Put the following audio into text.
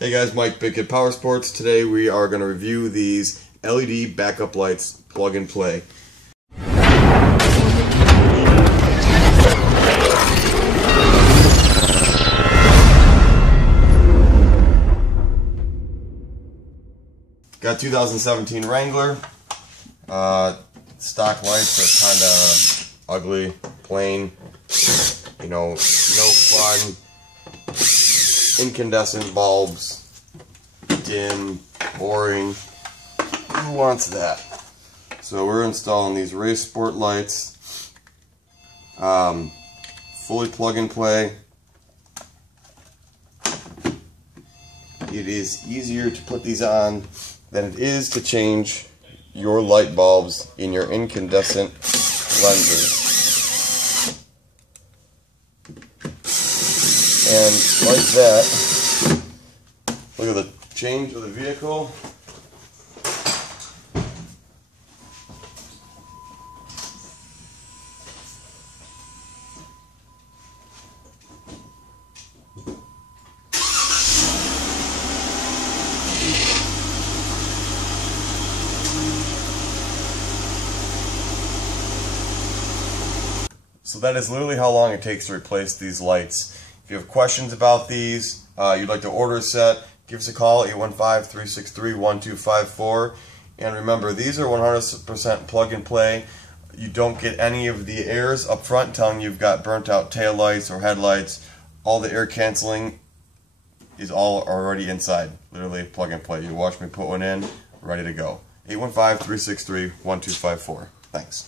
Hey guys, Mike Bick at Powersports. Today we are going to review these LED backup lights, plug and play. Got 2017 Wrangler. Stock lights are kind of ugly, plain, no fun. Incandescent bulbs, dim, boring. Who wants that? So we're installing these race sport lights, fully plug and play. It is easier to put these on than it is to change your light bulbs in your incandescent lenses. And like that, look at the change of the vehicle. So that is literally how long it takes to replace these lights. If you have questions about these, you'd like to order a set, give us a call, 815-363-1254. And remember, these are 100% plug and play. You don't get any of the airs up front telling you've got burnt out tail lights or headlights. All the air canceling is all already inside. Literally plug and play. You watch me put one in, ready to go. 815-363-1254. Thanks.